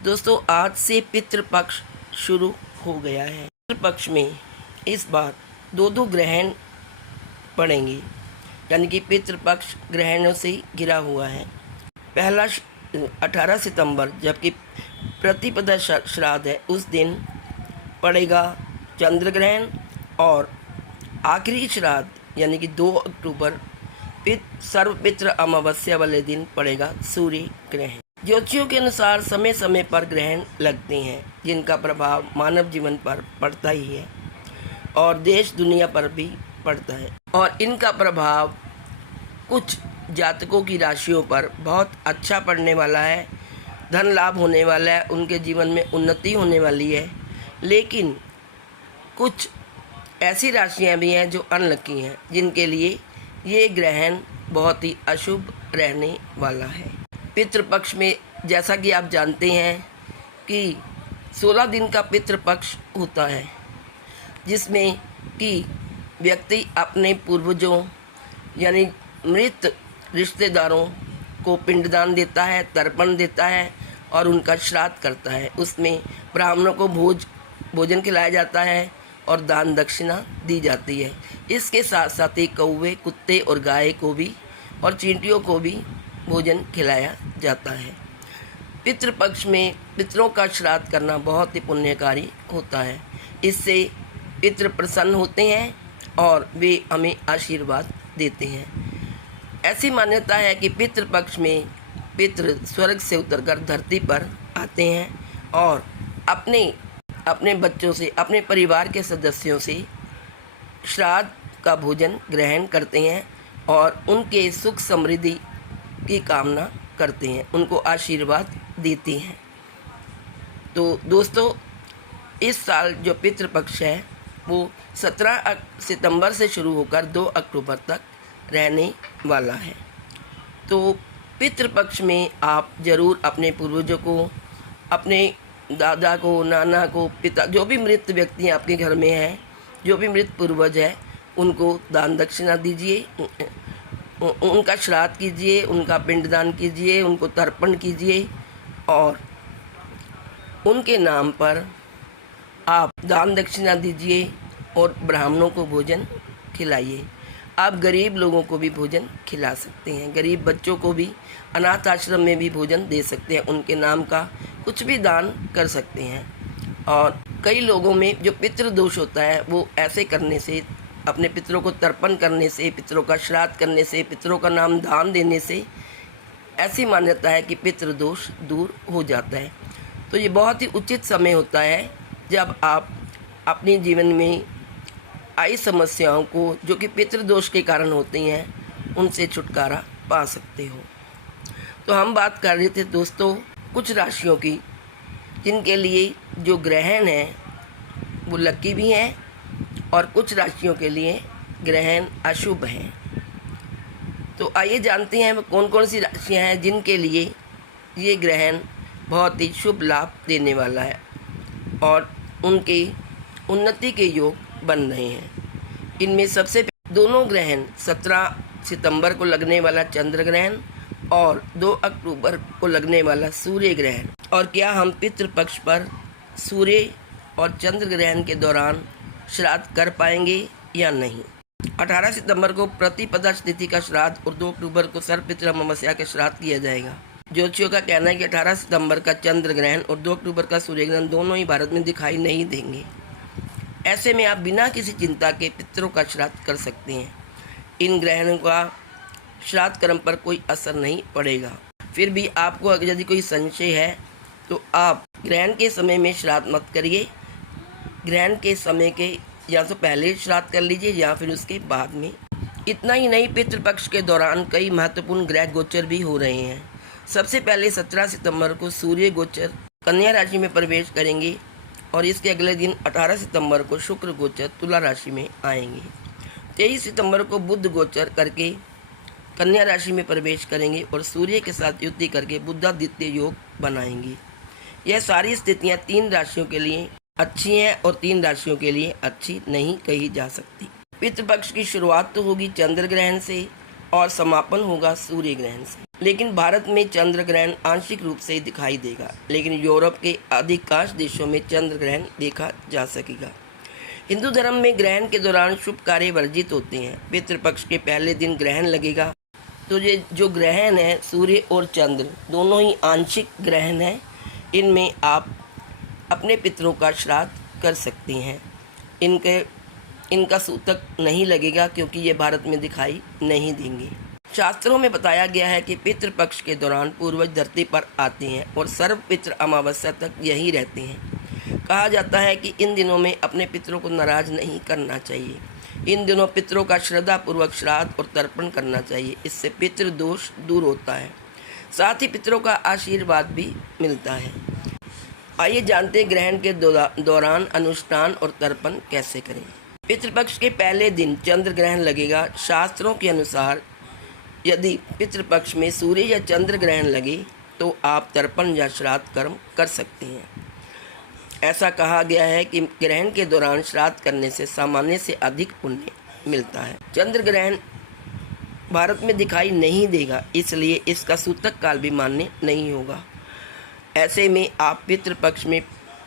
दोस्तों आज से पितृपक्ष शुरू हो गया है। पितृपक्ष में इस बार दो ग्रहण पड़ेंगे, यानी कि पितृपक्ष ग्रहणों से घिरा हुआ है। पहला 18 सितंबर जबकि प्रतिपदा श्राद्ध है, उस दिन पड़ेगा चंद्र ग्रहण, और आखिरी श्राद्ध यानी कि 2 अक्टूबर सर्वपितृ अमावस्या वाले दिन पड़ेगा सूर्य ग्रहण। ज्योतिषियों के अनुसार समय समय पर ग्रहण लगते हैं, जिनका प्रभाव मानव जीवन पर पड़ता ही है और देश दुनिया पर भी पड़ता है, और इनका प्रभाव कुछ जातकों की राशियों पर बहुत अच्छा पड़ने वाला है। धन लाभ होने वाला है, उनके जीवन में उन्नति होने वाली है। लेकिन कुछ ऐसी राशियां भी हैं जो अनलकी हैं, जिनके लिए ये ग्रहण बहुत ही अशुभ रहने वाला है। पितृपक्ष में जैसा कि आप जानते हैं कि 16 दिन का पितृपक्ष होता है, जिसमें कि व्यक्ति अपने पूर्वजों यानी मृत रिश्तेदारों को पिंडदान देता है, तर्पण देता है और उनका श्राद्ध करता है। उसमें ब्राह्मणों को भोजन खिलाया जाता है और दान दक्षिणा दी जाती है। इसके साथ साथ ही कौवे, कुत्ते और गाय को भी और चींटियों को भी भोजन खिलाया जाता है। पितृपक्ष में पितरों का श्राद्ध करना बहुत ही पुण्यकारी होता है। इससे पितृ प्रसन्न होते हैं और वे हमें आशीर्वाद देते हैं। ऐसी मान्यता है कि पितृपक्ष में पितृ स्वर्ग से उतरकर धरती पर आते हैं और अपने बच्चों से, अपने परिवार के सदस्यों से श्राद्ध का भोजन ग्रहण करते हैं और उनके सुख समृद्धि की कामना करते हैं, उनको आशीर्वाद देते हैं। तो दोस्तों इस साल जो पितृपक्ष है वो 17 सितंबर से शुरू होकर 2 अक्टूबर तक रहने वाला है। तो पितृपक्ष में आप ज़रूर अपने पूर्वजों को, अपने दादा को, नाना को, पिता, जो भी मृत व्यक्ति आपके घर में हैं, जो भी मृत पूर्वज है, उनको दान दक्षिणा दीजिए, उनका श्राद्ध कीजिए, उनका पिंडदान कीजिए, उनको तर्पण कीजिए और उनके नाम पर आप दान दक्षिणा दीजिए और ब्राह्मणों को भोजन खिलाइए। आप गरीब लोगों को भी भोजन खिला सकते हैं, गरीब बच्चों को भी अनाथ आश्रम में भी भोजन दे सकते हैं, उनके नाम का कुछ भी दान कर सकते हैं। और कई लोगों में जो पितृ दोष होता है वो ऐसे करने से, अपने पितरों को तर्पण करने से, पितरों का श्राद्ध करने से, पितरों का नाम दान देने से ऐसी मान्यता है कि पितृ दोष दूर हो जाता है। तो ये बहुत ही उचित समय होता है जब आप अपने जीवन में आई समस्याओं को, जो कि पितृ दोष के कारण होती हैं, उनसे छुटकारा पा सकते हो। तो हम बात कर रहे थे दोस्तों कुछ राशियों की, जिनके लिए जो ग्रहण है वो लकी भी हैं और कुछ राशियों के लिए ग्रहण अशुभ हैं। तो आइए जानते हैं कौन कौन सी राशियां हैं जिनके लिए ये ग्रहण बहुत ही शुभ लाभ देने वाला है और उनकी उन्नति के योग बन रहे हैं। इनमें सबसे दोनों ग्रहण 17 सितंबर को लगने वाला चंद्र ग्रहण और 2 अक्टूबर को लगने वाला सूर्य ग्रहण। और क्या हम पितृपक्ष पर सूर्य और चंद्र ग्रहण के दौरान श्राद्ध कर पाएंगे या नहीं। 18 सितंबर को प्रतिपदा तिथि का श्राद्ध और 2 अक्टूबर को सर्वपितृ अमावस्या का श्राद्ध किया जाएगा। ज्योतिषियों का कहना है कि 18 सितंबर का चंद्र ग्रहण और 2 अक्टूबर का सूर्य ग्रहण दोनों ही भारत में दिखाई नहीं देंगे। ऐसे में आप बिना किसी चिंता के पितरों का श्राद्ध कर सकते हैं। इन ग्रहणों का श्राद्ध कर्म पर कोई असर नहीं पड़ेगा। फिर भी आपको अगर यदि कोई संशय है तो आप ग्रहण के समय में श्राद्ध मत करिए। ग्रहण के समय के या तो पहले श्राद्ध कर लीजिए या फिर उसके बाद में। इतना ही नहीं, पितृपक्ष के दौरान कई महत्वपूर्ण ग्रह गोचर भी हो रहे हैं। सबसे पहले 17 सितंबर को सूर्य गोचर कन्या राशि में प्रवेश करेंगे और इसके अगले दिन 18 सितंबर को शुक्र गोचर तुला राशि में आएंगे। 23 सितंबर को बुध गोचर करके कन्या राशि में प्रवेश करेंगे और सूर्य के साथ युति करके बुधादित्य योग बनाएंगे। यह सारी स्थितियाँ 3 राशियों के लिए अच्छी हैं और 3 राशियों के लिए अच्छी नहीं कही जा सकती। पितृपक्ष की शुरुआत तो होगी चंद्र ग्रहण से और समापन होगा सूर्य ग्रहण से। लेकिन भारत में चंद्र ग्रहण आंशिक रूप से ही दिखाई देगा, लेकिन यूरोप के अधिकांश देशों में चंद्र ग्रहण देखा जा सकेगा। हिंदू धर्म में ग्रहण के दौरान शुभ कार्य वर्जित होते हैं। पितृपक्ष के पहले दिन ग्रहण लगेगा, तो ये जो ग्रहण है सूर्य और चंद्र दोनों ही आंशिक ग्रहण है। इनमें आप अपने पितरों का श्राद्ध कर सकती हैं। इनका सूतक नहीं लगेगा क्योंकि ये भारत में दिखाई नहीं देंगे। शास्त्रों में बताया गया है कि पितृपक्ष के दौरान पूर्वज धरती पर आते हैं और सर्व पितृ अमावस्या तक यहीं रहते हैं। कहा जाता है कि इन दिनों में अपने पितरों को नाराज नहीं करना चाहिए। इन दिनों पितरों का श्रद्धापूर्वक श्राद्ध और तर्पण करना चाहिए। इससे पितृ दोष दूर होता है, साथ ही पितरों का आशीर्वाद भी मिलता है। आइए जानते हैं ग्रहण के दौरान अनुष्ठान और तर्पण कैसे करें। पितृपक्ष के पहले दिन चंद्र ग्रहण लगेगा। शास्त्रों के अनुसार यदि पितृपक्ष में सूर्य या चंद्र ग्रहण लगे तो आप तर्पण या श्राद्ध कर्म कर सकते हैं। ऐसा कहा गया है कि ग्रहण के दौरान श्राद्ध करने से सामान्य से अधिक पुण्य मिलता है। चंद्र ग्रहण भारत में दिखाई नहीं देगा, इसलिए इसका सूतक काल भी मान्य नहीं होगा। ऐसे में आप पितृपक्ष में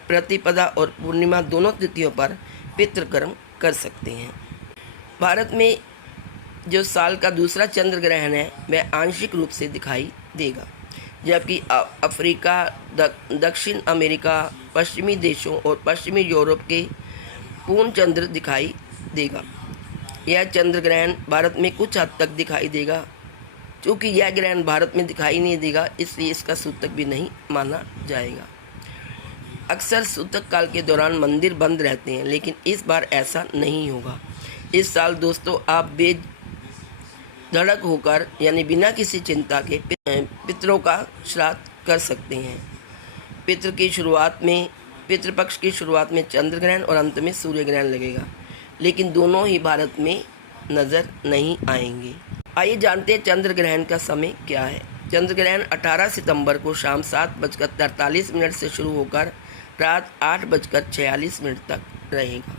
प्रतिपदा और पूर्णिमा दोनों तिथियों पर पितृकर्म कर सकते हैं। भारत में जो साल का दूसरा चंद्र ग्रहण है वह आंशिक रूप से दिखाई देगा, जबकि अफ्रीका, दक्षिण अमेरिका, पश्चिमी देशों और पश्चिमी यूरोप के पूर्ण चंद्र दिखाई देगा। यह चंद्र ग्रहण भारत में कुछ हद तक दिखाई देगा। चूँकि यह ग्रहण भारत में दिखाई नहीं देगा, इसलिए इसका सूतक भी नहीं माना जाएगा। अक्सर सूतक काल के दौरान मंदिर बंद रहते हैं, लेकिन इस बार ऐसा नहीं होगा। इस साल दोस्तों आप बेधड़क होकर यानी बिना किसी चिंता के पितरों का श्राद्ध कर सकते हैं। पितृपक्ष की शुरुआत में चंद्र ग्रहण और अंत में सूर्य ग्रहण लगेगा, लेकिन दोनों ही भारत में नज़र नहीं आएंगे। आइए जानते हैं चंद्र ग्रहण का समय क्या है। चंद्र ग्रहण 18 सितंबर को शाम 7:43 से शुरू होकर रात 8:46 तक रहेगा।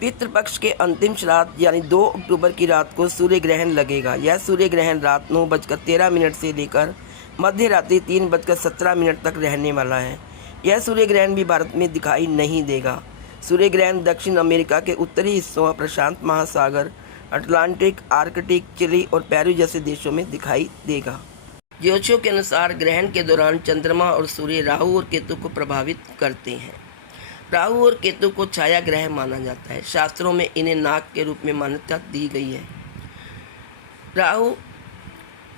पितृपक्ष के अंतिम श्राद्ध यानी 2 अक्टूबर की रात को सूर्य ग्रहण लगेगा। यह सूर्य ग्रहण रात 9:13 से लेकर मध्य रात्रि 3:17 तक रहने वाला है। यह सूर्य ग्रहण भी भारत में दिखाई नहीं देगा। सूर्य ग्रहण दक्षिण अमेरिका के उत्तरी हिस्सों, प्रशांत महासागर, अटलांटिक, आर्कटिक, चिली और पेरू जैसे देशों में दिखाई देगा। ज्योतिषियों के अनुसार ग्रहण के दौरान चंद्रमा और सूर्य राहु और केतु को प्रभावित करते हैं। राहु और केतु को छाया ग्रह माना जाता है। शास्त्रों में इन्हें नाग के रूप में मान्यता दी गई है।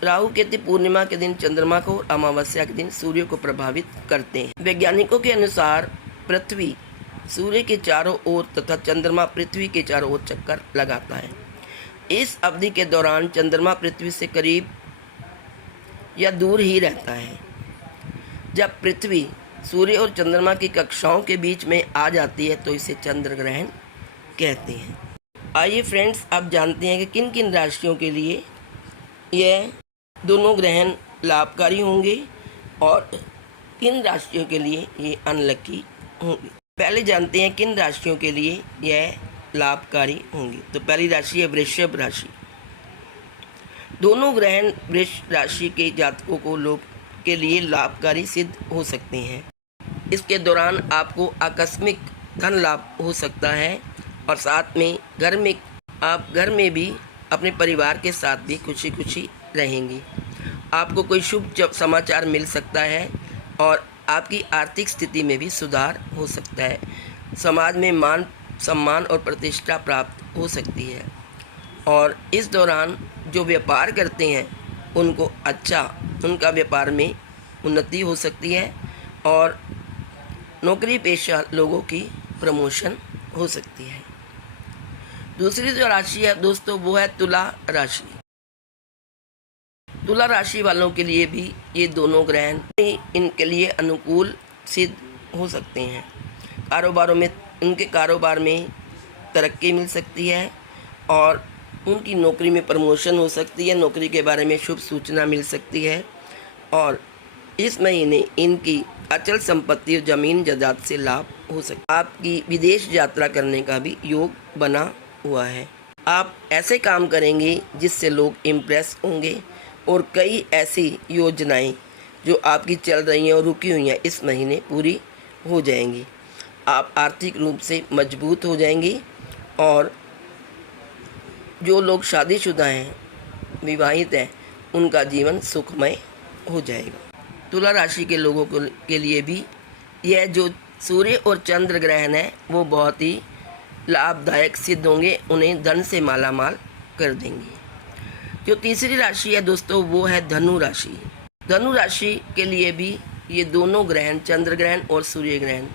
राहु केतु पूर्णिमा के दिन चंद्रमा को और अमावस्या के दिन सूर्य को प्रभावित करते हैं। वैज्ञानिकों के अनुसार पृथ्वी सूर्य के चारों ओर तथा चंद्रमा पृथ्वी के चारों ओर चक्कर लगाता है। इस अवधि के दौरान चंद्रमा पृथ्वी से करीब या दूर ही रहता है। जब पृथ्वी सूर्य और चंद्रमा की कक्षाओं के बीच में आ जाती है तो इसे चंद्र ग्रहण कहते हैं। आइए फ्रेंड्स, अब जानते हैं कि किन किन राशियों के लिए यह दोनों ग्रहण लाभकारी होंगे और किन राशियों के लिए ये अनलकी होंगे। पहले जानते हैं किन राशियों के लिए यह लाभकारी होंगे। तो पहली राशि है वृषभ राशि। दोनों ग्रहण वृष राशि के जातकों को लोग के लिए लाभकारी सिद्ध हो सकते हैं। इसके दौरान आपको आकस्मिक धन लाभ हो सकता है और साथ में आप घर में भी अपने परिवार के साथ भी खुशी खुशी रहेंगे। आपको कोई शुभ समाचार मिल सकता है और आपकी आर्थिक स्थिति में भी सुधार हो सकता है। समाज में मान सम्मान और प्रतिष्ठा प्राप्त हो सकती है और इस दौरान जो व्यापार करते हैं उनका व्यापार में उन्नति हो सकती है और नौकरी पेशा लोगों की प्रमोशन हो सकती है। दूसरी जो राशि है दोस्तों वो है तुला राशि। तुला राशि वालों के लिए भी ये दोनों ग्रहण इनके लिए अनुकूल सिद्ध हो सकते हैं। उनके कारोबार में तरक्की मिल सकती है और उनकी नौकरी में प्रमोशन हो सकती है। नौकरी के बारे में शुभ सूचना मिल सकती है और इस महीने इनकी अचल संपत्ति और जमीन जायदाद से लाभ हो सकता है। आपकी विदेश यात्रा करने का भी योग बना हुआ है। आप ऐसे काम करेंगे जिससे लोग इम्प्रेस होंगे और कई ऐसी योजनाएं जो आपकी चल रही हैं और रुकी हुई हैं इस महीने पूरी हो जाएंगी। आप आर्थिक रूप से मजबूत हो जाएंगी और जो लोग शादीशुदा हैं, विवाहित हैं, उनका जीवन सुखमय हो जाएगा। तुला राशि के लोगों के लिए भी यह जो सूर्य और चंद्र ग्रहण है वो बहुत ही लाभदायक सिद्ध होंगे, उन्हें धन से मालामाल कर देंगे। जो तीसरी राशि है दोस्तों वो है धनु राशि। धनु राशि के लिए भी ये दोनों ग्रहण, चंद्र ग्रहण और सूर्य ग्रहण,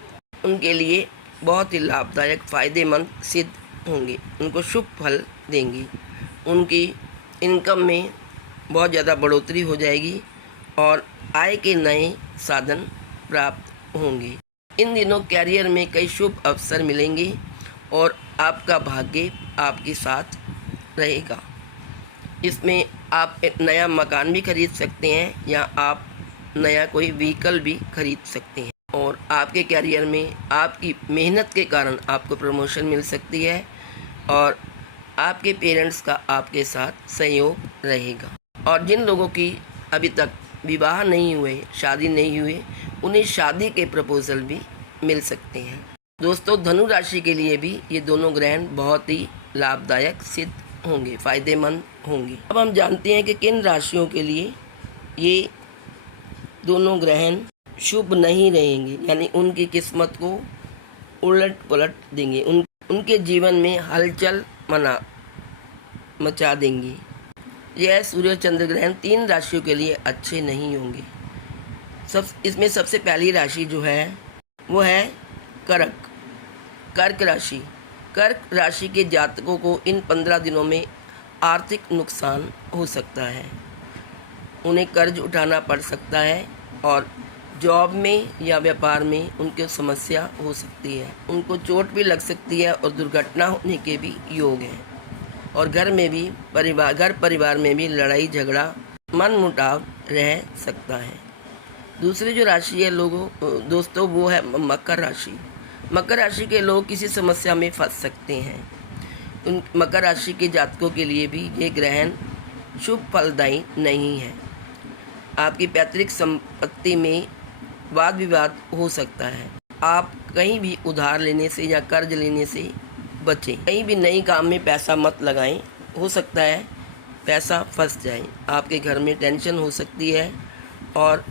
उनके लिए बहुत ही लाभदायक, फायदेमंद सिद्ध होंगे, उनको शुभ फल देंगी। उनकी इनकम में बहुत ज़्यादा बढ़ोतरी हो जाएगी और आय के नए साधन प्राप्त होंगे। इन दिनों कैरियर में कई शुभ अवसर मिलेंगे और आपका भाग्य आपके साथ रहेगा। इसमें आप एक नया मकान भी खरीद सकते हैं या आप नया कोई व्हीकल भी खरीद सकते हैं और आपके कैरियर में आपकी मेहनत के कारण आपको प्रमोशन मिल सकती है और आपके पेरेंट्स का आपके साथ सहयोग रहेगा। और जिन लोगों की अभी तक विवाह नहीं हुए, शादी नहीं हुई, उन्हें शादी के प्रपोजल भी मिल सकते हैं। दोस्तों धनु राशि के लिए भी ये दोनों ग्रहण बहुत ही लाभदायक सिद्ध होंगे, फायदेमंद होंगे। अब हम जानते हैं कि किन राशियों के लिए ये दोनों ग्रहण शुभ नहीं रहेंगे, यानी उनकी किस्मत को उलट पलट देंगे, उनके जीवन में हलचल मचा देंगे। यह सूर्य चंद्र ग्रहण 3 राशियों के लिए अच्छे नहीं होंगे। इसमें सबसे पहली राशि जो है वो है कर्क राशि। कर्क राशि के जातकों को इन 15 दिनों में आर्थिक नुकसान हो सकता है, उन्हें कर्ज उठाना पड़ सकता है और जॉब में या व्यापार में उनको समस्या हो सकती है, उनको चोट भी लग सकती है और दुर्घटना होने के भी योग हैं। और घर में भी परिवार में भी लड़ाई झगड़ा, मनमुटाव रह सकता है। दूसरी जो राशि है दोस्तों वो है मकर राशि। मकर राशि के लोग किसी समस्या में फंस सकते हैं। मकर राशि के जातकों के लिए भी ये ग्रहण शुभ फलदायी नहीं है। आपकी पैतृक संपत्ति में वाद विवाद हो सकता है। आप कहीं भी उधार लेने से या कर्ज लेने से बचें। कहीं भी नई काम में पैसा मत लगाएं, हो सकता है पैसा फंस जाए। आपके घर में टेंशन हो सकती है और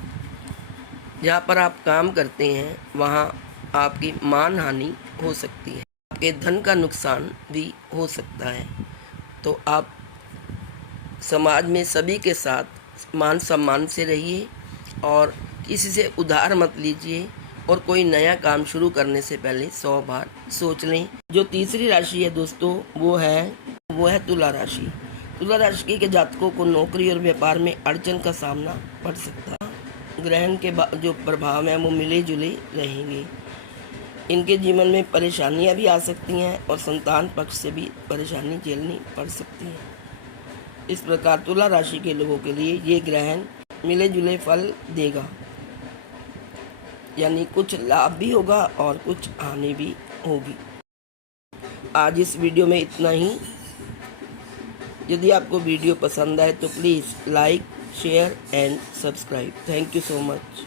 जहाँ पर आप काम करते हैं वहाँ आपकी मान हानि हो सकती है, आपके धन का नुकसान भी हो सकता है। तो आप समाज में सभी के साथ मान सम्मान से रहिए और किसी से उधार मत लीजिए और कोई नया काम शुरू करने से पहले 100 बार सोच लें। जो तीसरी राशि है दोस्तों वो है तुला राशि। तुला राशि के जातकों को नौकरी और व्यापार में अड़चन का सामना पड़ सकता है। ग्रहण के जो प्रभाव हैं वो मिले जुले रहेंगे। इनके जीवन में परेशानियां भी आ सकती हैं और संतान पक्ष से भी परेशानी झेलनी पड़ सकती है। इस प्रकार तुला राशि के लोगों के लिए ये ग्रहण मिले जुले फल देगा, यानी कुछ लाभ भी होगा और कुछ हानि भी होगी। आज इस वीडियो में इतना ही। यदि आपको वीडियो पसंद आए तो please like, share and subscribe. Thank you so much.